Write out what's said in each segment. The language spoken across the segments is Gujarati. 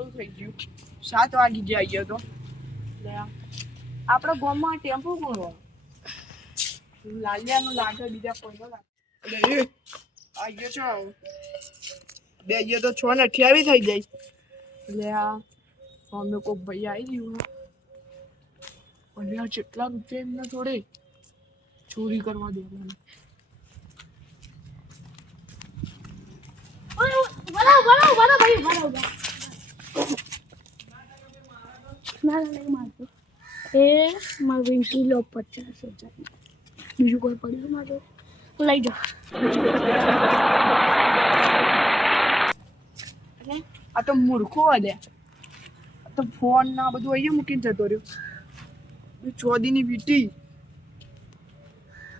મોડું થઈ ગયું 7 વાગી ગયા અહીંયા તો આપણે ગામમાં ટેમ્પો કોનો લાલિયાનું લાગે બીજા કોઈ લાગે અહીંયા છો બે અહીંયા તો 6 ને 28 થઈ જાય એટલે આ અમે કોઈ ભાઈ આવી ગયું અને આ જેટલા રૂપિયા એમને થોડે ચોરી કરવા દેવાનું મારું કિલો 50,000 બીજું કોઈ પડ્યું ના જો લઈ જાઓ આ તો મૂર્ખો અલે આ તો ફોન ના બધું અહીંયા મૂકીને જતો રહ્યો ચોદીની વીટી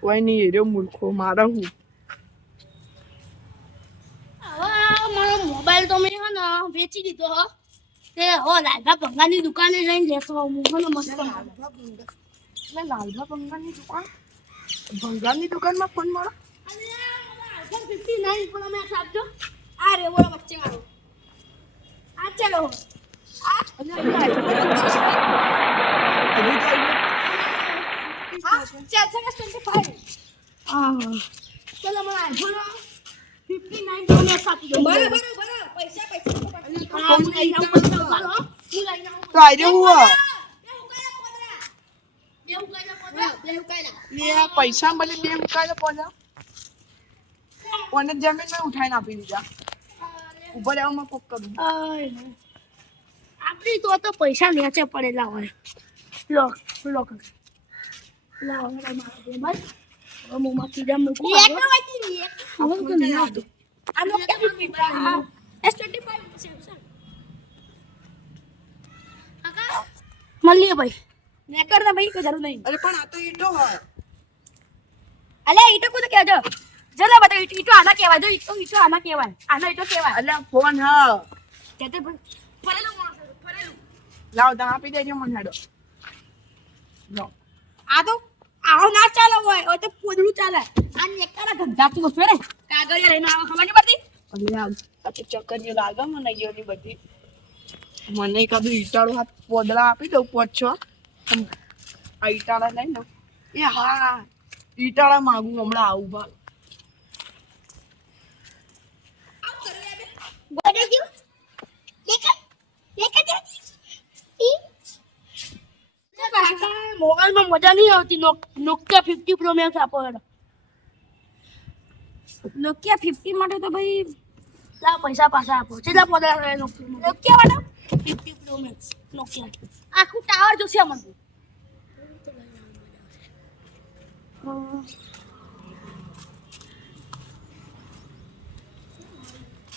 કોઈ નહીં એ રહ્યો મૂર્ખો મારા હું મારો મોબાઈલ તો મેં હે ને વેચી દીધો હો તે હો લાલભા ભંગાની દુકાને જઈને લેતો હું મને મસ્ત લાલભા ભંગારની દુકાન ભંગારની દુકાનમાં ફોન મળો અને iPhone 59 પણ મેં આપજો આ રે બોલો વચ્ચે વાળો આ ચાલો આ અને ચલો મને iPhone 59 તો મેં આપી દો બરાબર પૈસા હું લઈને આવું તો આઈ હું પૈસા મળે બે ઉકાળે પોજા ઓને જમીન મેં ઉઠાઈને આપી દીધા ઉપર આવવામાં કોક કરું આપણી તો પૈસા નેચે પડેલા હોય લો લો લાવો મારા હવે મોમાં કીડા મૂકું હવે તો નહીં આવતું આનો કેમ S25 સેમસંગ કાકા મળીએ ભાઈ નેકર ના ભાઈ કોઈ જરૂર નહીં અરે પણ આ તો ઈટો હોય અલે ઈટો કોને કહેજો જલે બતા ઈટો આના કહેવાય જો ઈટો આના કહેવાય આનો ઈટો કહેવાય અલે ફોન હા કેતે ફરેલું લાવ તા આપી દેજો મને હેડો લો આ તો આવો ના ચાલે હોય ઓ તો પોદળું ચાલે આ નેકરા ગંધાતું વસ્તુ રે કાગળિયા લઈને આવો ખબર નહીં પડતી અલે આ તો ચક્કરીઓ લાગે મને યોની બધી મને કદું ઈટાળો હાથ પોદળા આપી દઉં 5-6 આ ઈટાળા લઈ લો એ હા ઈટાળા માંગુ હમણાં આવું ભાઈ ગોડે ગયો લેકર મોબાઈલમાં મજા નહીં આવતી નોકિયા 50 પ્રો મેક્સ આપો હેડો નોકિયા 50 માટે તો ભાઈ લા પૈસા પાછા આપો કેટલા પોદળા રહે નોકિયા વાળા 50 પ્રો મેક્સ નોકિયા આખું ટાવર જોશે અમને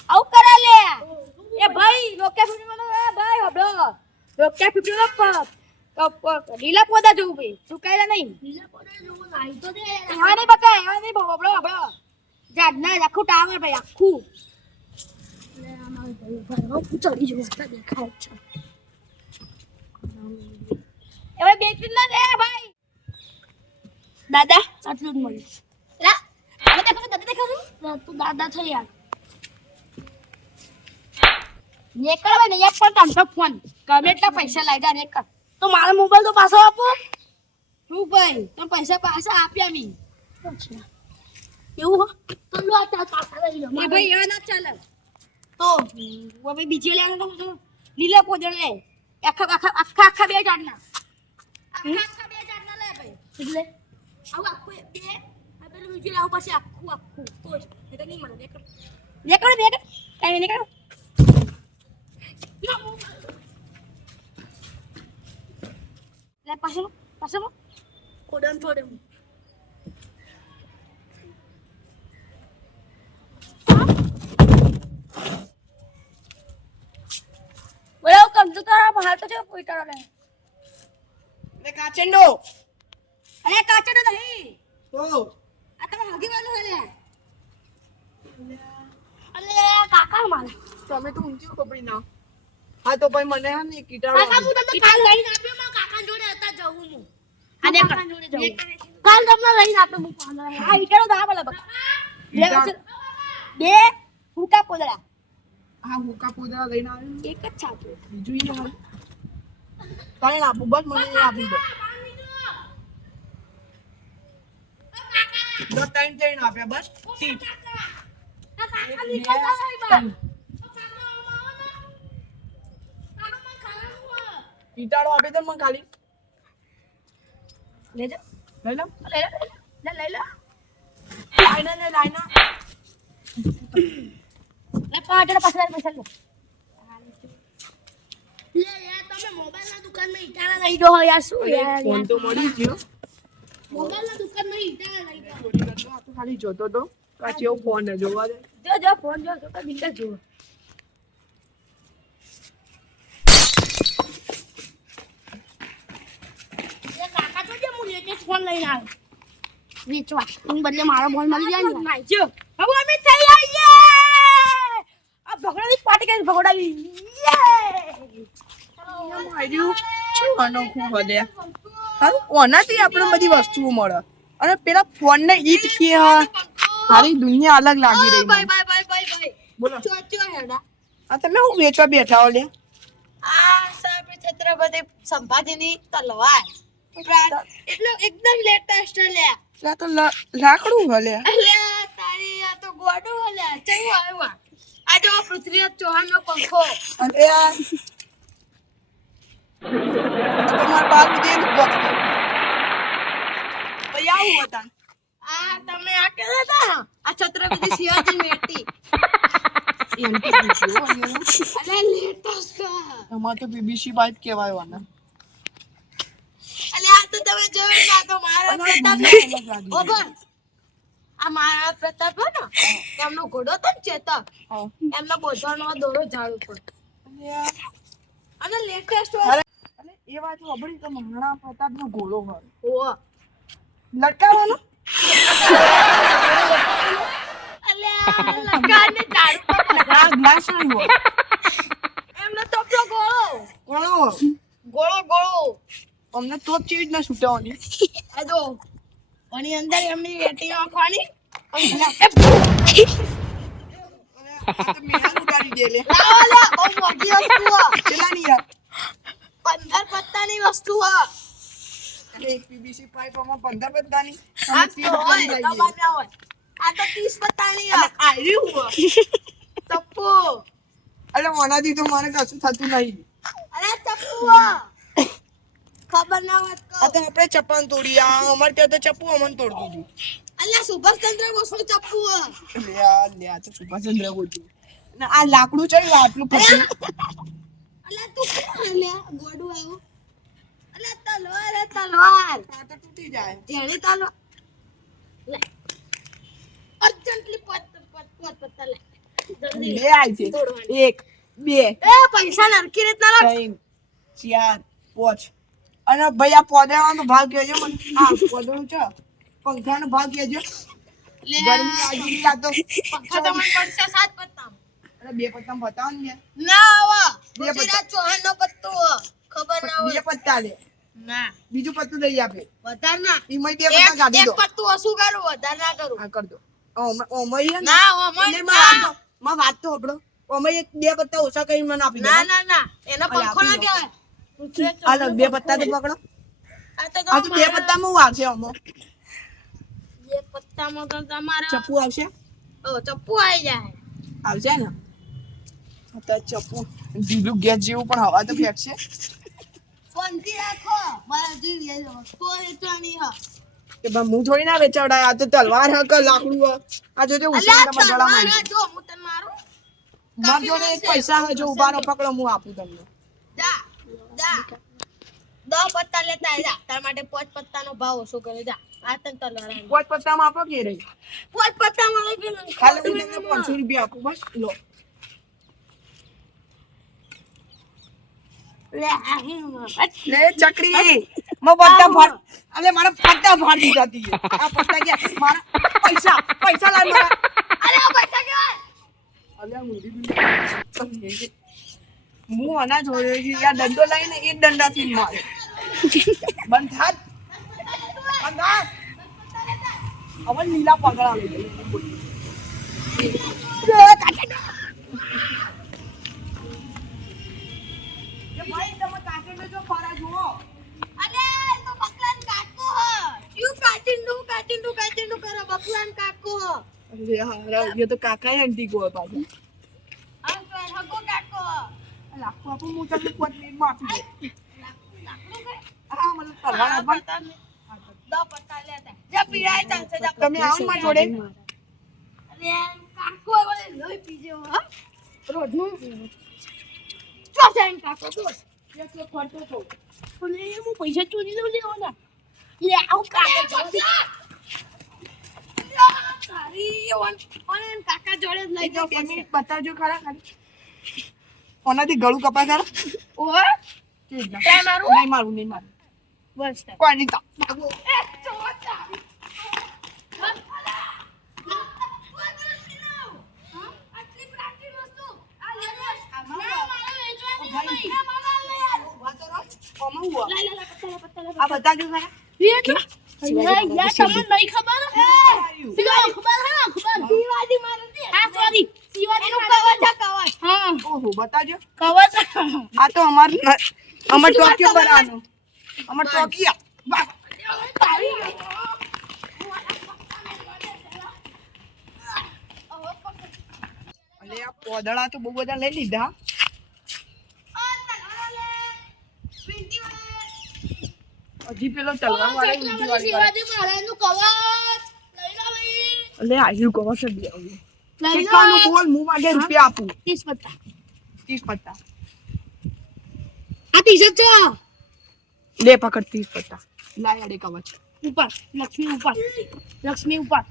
આવ કરે લે એ ભાઈ નોકિયા 50 માં ભાઈ હબળો નોકિયા 50 નો લીલા પોદા જોવું ભાઈ સુકાયેલા નહીં લીલા પોદા જોવું લાઈ તો દે હા નહીં બકા હા નહીં બબડો બબડો જાડના આખું ટાવર ભાઈ આખું લે અમારે ભાઈ હું ચડી જવું દેખાય છે એ ભાઈ બેટરી ના દે ભાઈ દાદા આટલું જ મળ્યું લા હવે દેખો તું દાદા થઈ યાર નેકળ ભાઈ નહીં પણ તામસો ફોન ગમે એટલા પૈસા લાગ્યા નેકળ તો મારો મોબાઈલ તો પાછો આપો શું ભાઈ તમે પૈસા પાછા આપ્યા મી એવું હો તો લો આ પાછા લઈ લો એ ભાઈ એ ના ચાલે તો હવે બીજી લેવાનો તો લીલા પોદળ લે આખા બે જાડના આખા 2 જાતના લે ભાઈ એટલે આવું આખું બે આ પેલું બીજું લાવું પછી આખું તો એ તો નહીં મળે નેકળ કાઈ નેકળ લે પાછો કોડન થોડે બોલો કમ તો તારા બહાર તો છે કોઈ તારા લે કાચેન્ડો અરે કાચા તો નહીં તો આ તમે હગી વાળું હે અલે કાકા મારે તમે તો ઊંચી કપડી ના હા તો ભાઈ મને હા ને કીટાળો કાકા હું તમને કાલ લઈને આપ્યો માં કાકા જોડે હતા જવું હું અને કાકા જોડે જવું કાલ તમને લઈને આપ્યો હું પાંદડા આ ઈટાળો દા બોલે બકા બે હુકા પોદળા આ હુકા પોદરા લઈને આવ્યો એક જ છાપો. બીજું ઈ હાલ તારે આપું બસ મને એ આપી દો દો ટાઈમ જઈને આપ્યા બસ ટીપ આ કાકા નીકળતા નહીં બા. ઈટાળો આપી દો મને ખાલી લેજો. લઈ લો લઈ લો. લાઈના ને લાઈના લે પાટે પાછળ પૈસા લે. લે યાર તમે મોબાઈલના દુકાનમાં ઈટાળા નહીં જો યાર શું યાર. ફોન તો મળી ગયો મોબાઈલના દુકાનમાં ઈટાળા લઈ જાઓ. ચોરી કરતો આ તો ખાલી જોતો તો આ કેવો ફોન ને જોવા દે જો ફોન જો તો બિંદાસ જો. એ કાકા તો જે હું લેટેસ્ટ ફોન લઈને આવ્યો. વેચવા. એની બદલે મારો ફોન મળી જાય ને. નાઈજો. હવે અમે થઈ આઈએ. આ ભગોડાની પાર્ટી કરી ભગોડાવી. માર્યું શું અનોખું હદે હારું ઓનાથી આપણે બધી વસ્તુઓ મળે અને પેલા ફોન ને ઈટ કે સારી દુનિયા અલગ લાગી રહી મને. ભાઈ. બોલો ચોચો હેડા. આ તમે હું વેચવા બેઠા હો લે આ સાહેબ છત્રપતિ સંભાજીની તલવાર. એટલે એકદમ લેટેસ્ટ લે. આ તો લાકડું હલે અલે તારી આ તો ગોડું હલે. ચલો આવ્યા. આ જો પૃથ્વીરાજ ચૌહાણનો પંખો. અને આ તમાર બાજુ દે બોક્સ ભાઈ આવું હતા આ તમે આ કેતા હતા આ છત્રપતિ શિવાજી મેટી. એમ તો પૂછ્યું અલે લેટેસ્ટ. અમાર તો બીબીસી બાઈક કહેવાય વાના અલે આ તો તમે જોયું ના તો મારા પ્રતાપ ઓબર. આ મારા પ્રતાપ હે ને એમનો ઘોડો તો ચેતક એમનો બોધવાનો દોરો ઝાડ ઉપર. અને લેટેસ્ટ અરે એ વાત ખબરી તો મહારાણા પ્રતાપનો ઘોડો હોય ઓ લટકાવવાનો અલે લગાને ઝાડ ઉપર આ ગ્લાસ નહીં હોય એમનો તોપલો ગોળો ગોળો અમને તો ચીજ ના છૂટવાની આ જો એની અંદર એમની વેટી નાખવાની. મેહાન ઉડાડી દે લે લાવો લે બહુ મોટી વસ્તુ હો. ચલાની યાર 15 પત્તાની વસ્તુ હો. એક પીબીસી પાઇપ માં 15 પત્તાની આ તો હોય તમારે ના હોય. આ તો 30 પત્તાની હો. આયરી હું ચપ્પુ. અરે ઓનાથી તો મારે કશું થતું નહીં અરે ચપ્પુ હો. ખબર ના હોત આ તો તો આપણે ચપ્પલ તોડી આ અમારે ત્યાં તો ચપ્પુ અમને તોડતું હતું અલ્યા સુભાષચંદ્ર બોસનું ચપ્પુ હો. લે આ તો સુભાષચંદ્ર બોલ્યું ને આ લાકડું છે આટલું ફટ્યું અલ્યા તું ક્યાં અલ્યા ગોડું આવ્યું. અલ્યા તલવાર હે તલવાર. આ તો તૂટી જાય જેણી તલવાર લે અર્જન્ટલી પોત પત્તા લે જલ્દી. બે આય છે 1 2 એ પૈસા નરકી રીતના લાગ. 3 4 5 અને ભાઈ આ પોદરાનો ભાગ કહેજો મને આ પોદરું છે પંખાનો ભાગ કહેજો લે ગરમી લાગી આ તો પંખા તો મને પડશે 7 પત્તા. અરે બે પત્તા બતાવો ને ના આવા બે પૃથ્વીરાજ ચૌહાણનો પત્તો હો. ખબર ના બે હોય પત્તા લે ના બીજું પત્તું લઈ આપે વધાર ના. ઈમાં બે પત્તા કાઢી એક દો પત્તું ઓછું કરું વધાર ના કરું. આ કર દો ઓમય ના ઓમય માં વાત તો આપણો ઓમય એક બે પત્તા ઓછા કરીને મને આપી દો ના એનો પંખો ના કહેવાય. પૃથ્વીરાજ હાલો બે પત્તા તો પકડો આ તો આ તો બે પત્તામાં હું આવશે અમો બે પત્તામાં તો તમારે ચપ્પુ આવશે ચપ્પુ આવી જાય. આવશે ને તો ચપ્પુ ઢીલું ગેસ જેવું પણ હવા તો ફેંકશે પંથી રાખો મારા જીવ લઈ જાઓ તો વેચવાની હ. કે બા હું થોડી ના વેચાવડાય આ તો તલવાર હે કે લાકડું હે આ જોજે અલ્યા ઉછાળ તમારા તલવાર ગળામાં હે, જો હું તને મારું માર જોડે એક પૈસા હે જો ઉભારો પકડો હું આપું તમને જા 10 પત્તા લેતા જા તાર માટે 5 પત્તાનો ભાવ ઓછો કરે જા. આ તને તલવાર આવી. પોચ પત્તામાં આપો કે રહી 5 પત્તામાં લઈ ગયો ખાલી હું તમને 500 રૂપિયા આપું બસ લો લે આહી લે ચકરી મો પત્તા ફાડ અલે મારા પત્તા ફાડી જતી આ પત્તા કે મારા પૈસા લાવ મારા અરે આ પૈસા કેવાય. અલે હું આના જોડે છે યાર દંડો લઈને એ દંડાથી મારે બંધ થાત હવે લીલા પગડા લઈ લે હારા એ તો કાકા આંટી ગો પાછા આ તો હગો કાકો લાખો આપો હું તમને 5 મિનિટમાં આપી દઉં લાકડું કઈ હા મને તલવાર આપવા દો પત્તા લેતા જા પીરાય ચાલશે જા તમે આવો ને મારા જોડે અરે કાકો હવે લોહી પીજે હો રોજનું ચોસેન કાકો તો એક ફરતો તો પણ એ હું પૈસા ચોરી લઉં લેવો ને લે આવું કાકા તારી ઓન કાકા જોડે જ લઈ એક જાવ 2 મિનિટ બતાવજો ખરા ખાલી ઓનાથી ગળું કપા ખરા ઓય તે મારું નહીં મારું નહીં મારું બસ કોઈ નહીં તા એ ચોચા આટલી પ્રાચીન વસ્તુ આ લે મારો વેચવાની નહીં મારા લે યાર કોમાં હુઆ લે પત્તા આ બતાવજો ખરા યાર તમને નહીં ખબર શિવાજી ખબર હે ખબર શિવાજી મહારાજ હા સોરી શિવાજી એનું કવચ છે કવચ હા ઓહો બતાવજો કવર આ તો અમાર ટોકિયો બનાવવાનો અમાર ટોકિયા વાહ અલે આ પોદળા તો બહુ બધા લઈ લીધા હજી પેલો તલવાર વાળો ઊંધી વાળી શિવાજી મહારાજનું કવર લઈ લો ભાઈ અલે આયુ કવર છે બે આવું લઈ કેટલાનું લો બોલ હું વાગે રૂપિયા આપું 30 પત્તા 30 પત્તા આ 30 છો લે પકડ 30 પત્તા લાય અડે કવચ ઉપર લક્ષ્મી ઉપર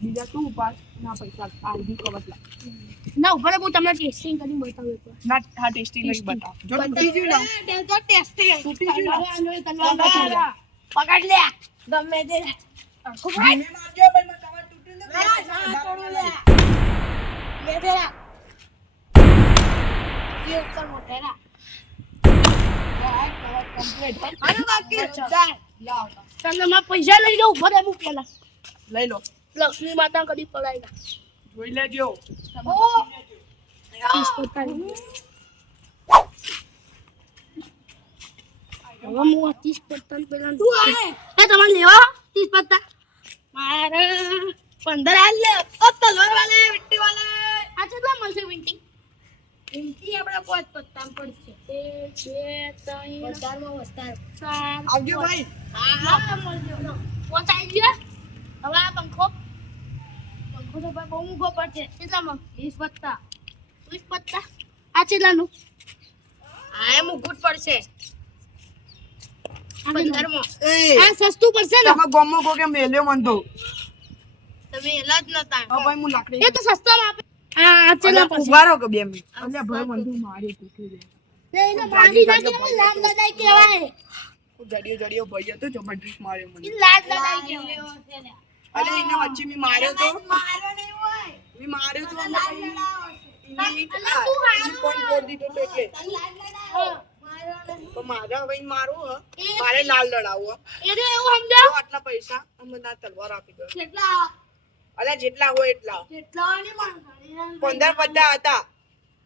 બીજા તું ઉપાડ ના પૈસા આ ઈ કવચ લા ના ઉપર હું તમને ટેસ્ટિંગ કરીને બતાવું એકવાર ના હા ટેસ્ટિંગ નહીં બતાવ જો તૂટી ગયું ને તો ટેસ્ટિંગ તૂટી ગયું ને પકડ લે ગમે તે ધીમે મારજો ભાઈ મેં કવર તૂટી ને ના તોડું લે લે જરા ये ऊपर मोटेरा કમ્પ્લીટ આનો બાકી ચાલ લાવ તમને માં પૈસા લઈ લો ઉપર એમ પેલા લઈ લો લક્ષ્મી માતા કદી પલાય ના જોઈ લેજો ઓ 30 પત્તા હવે હું 30 પત્તા પેલા તું આય એ તમારે લેવા 30 પત્તા મારે 15 આલ લે ઓ તલવાર વાલે વિટ્ટી વાલે આ કેટલા મળશે વિંટી ઇનકી આપણે પાંચ પત્તા પડશે 1 2 3 વધારમાં વધાર 4 આવજો ભાઈ હા મળજો પહોંચાઈ ગયા હવે આ પંખો તો ભાઈ બહુ મૂકો પડશે કેટલામાં 20 પત્તા 20 પત્તા આ કેટલાનું આ એમ ઉગુટ પડશે 15માં એ આ સસ્તું પડશે ને તમે ગોમો કો કે મેલ્યો મન તો તમે એલા જ નતા હા ભાઈ હું લાકડી એ તો સસ્તામાં આપે આ કેટલા અલ્યા પડશે ઉભા રહો કે 2 મિનિટ અલ્યા ભાઈ મન તો મારી તૂટી જાય એને મારી ના કહેવાય લાલ લડાઈ કહેવાય જડિયો ભાઈ હતો જબરદસ્ત માર્યો મને ઈ લાલ લડાઈ કહેવાય અલે એને વચ્ચે મી માર્યો તો મારો નહીં હોય મી માર્યો તો લાલ લડાવો ઈની કોણ કોડ દીધો તો એટલે તન લાલ લડાવો મારો નહીં તો મારા હવે મારું હ મારે લાલ લડાવો એને એવું સમજાવ તો આટલા પૈસા અમે ના તલવાર આપી દો કેટલા અલ્યા જેટલા હોય એટલા કેટલા ની માંગણી 15 પત્તા હતા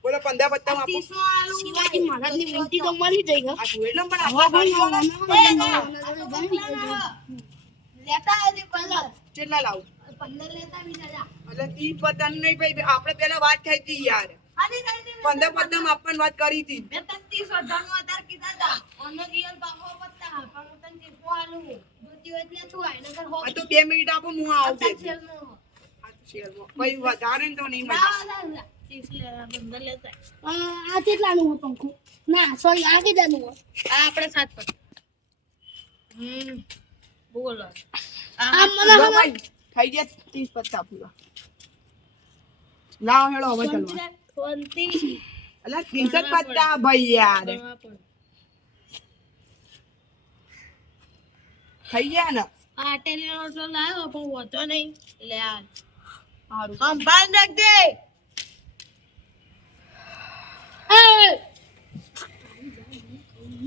બોલો 15 પત્તા માં આપો 30 આલુ શિવાજી મહારાજની વિનંતી તો મળી જઈ ગઈ આ જોઈ લો પણ આપવા ભાઈ લેતા આવજે પંદર કેટલા લાવું 15 લેતા બીજા જા એટલે 30 પત્તા નહીં ભાઈ આપણે પેલા વાત થઈ હતી યાર આની તારી 15 પત્તા માં આપવાની વાત કરી હતી મેં તને 30 ધનનો આધાર કીધા તા ઓનો રિયલ બાહો પત્તા પણ હું તને 30 આલુ જોતી હોય એટલે તું આય નકર હો આ તો 2 મિનિટ આપો હું આવું પચાસ છું છેલ્લો આ તો શેરમાં ભાઈ વધારે ને તો નહીં મજા ના ના 30 લેવા 15 લેતા આ કેટલાનું હોય પંખો ના સોરી આ કેટલાનું હોય આ આપણે 7 પત્તા બોલો આ મને લો ભાઈ થઈ ગયા 30 પત્તા પૂરા લાવ હેડો હવે ચલવા 20 અલા 30 પત્તા ભાઈ યાર થઈ ગયા ને આ ટેલિનો તો લાવ્યો પણ હોતો નહીં લે આ સારું સંભાળ રાખજે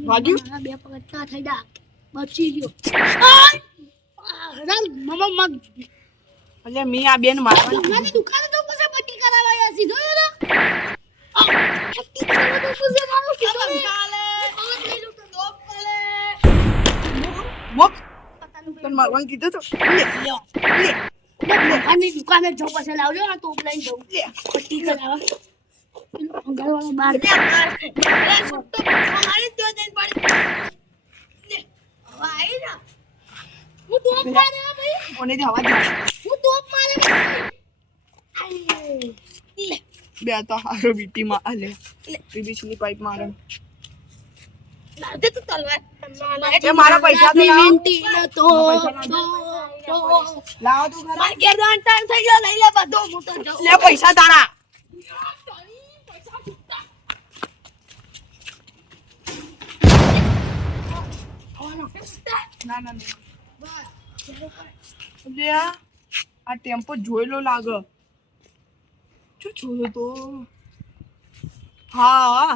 વાગ્યું મારા બે પગથિયા થઈ ગયા બચી ગયો રામ મમ્મા મગ એટલે મી આ બેન મારવાની મારી દુકાને તો પછી પટ્ટી કરાવવા સીધો ને પટ્ટી કરાવવા તો પછી મારું સીધો ને ચાલે ટોપ ચાલે મુક તને મારવાનું કીધું તો ભગવાનની દુકાને જો પછી લાવજો ને તો લઈને જવું પટ્ટી કરાવવા અંગારવાળો બાર છોટો મારી દો દેન પડી લે હવે આઈ ના હું તોપ મારે ભાઈ કોને જવા દે હું તોપ મારે લે બે તો હારો બીટી માં આલે બીબીની પાઇપ મારે લાવજે તું તલવાર એ મારા પૈસા તો લાવો. વિનંતી તો લાવો તું ખરા માર ઘેર જવાનો ટાઈમ થઈ ગયો લઈ લે બધું હું તો જાઉં લે પૈસા તારા ના ના લે આ ટેમ્પો જોયેલો લાગે શું જોયો તો હા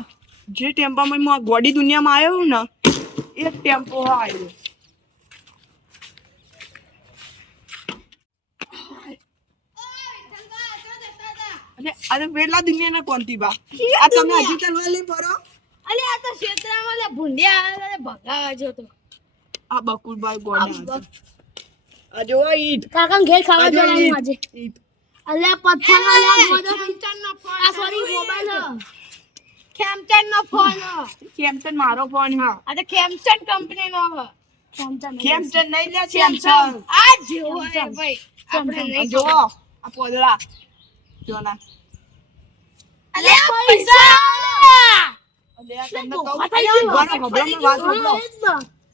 જે ટેમ્પામાં હું આ ગોડી દુનિયામાં આવ્યો ને એ ટેમ્પો આવ્યો અને આ તો પેલા દુનિયાના કોણથી બા આ તમે હજી ચાલવા લઈ ફરો અલે આ તો ક્ષેત્રમાં લે ભૂંડિયા આવે ને ભગાવા જો તો આ બકુલભાઈ ગોડા આ જો આ ઈટ કાકા ઘેર ખાવા આ જો જવાનું ઈટ. આજે ઈટ. અલ્યા પથ્થર અલ્યા ગોદો ખેમચંદનો ફોન આ સોરી મોબાઈલ ખેમચંદનો ફોન સેમસંગ મારો ફોન હા આ તો ખેમચંદ કંપનીનો હ સેમસંગ સેમસંગ નહીં લે સેમસંગ આ જેવો હે ભાઈ આપણે આ નહીં જો આ પોદળા જો ના અલે આ પૈસા અલે આ તમને કહું વાત આવી ગઈ. ઉભા રહો, ખબરમાં વાત સાંભળો.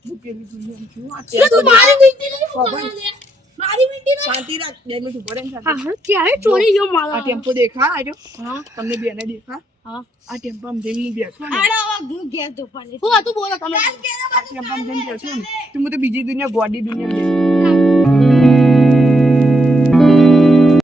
હું પેલી દુનિયામાં છું, આ ટેમ્પો તું મારી વીંટી લઈ ખબર. મારી વીંટી લઈ શાંતિ રાખ 2 મિનિટ ઉભો રહે ને શાંતિ. હા ક્યારે ચોરી ગયો આ મારા ટેમ્પો દેખા આજો હા તમને બેને દેખા હા આ ટેમ્પામાં જઈને બેઠો ને આડા આવા હું ઘેર તો પડે હું હતું બોલો તમે આ ટેમ્પામાં જઈને બેઠો ને તો હું તો બીજી દુનિયા ગોડી દુનિયા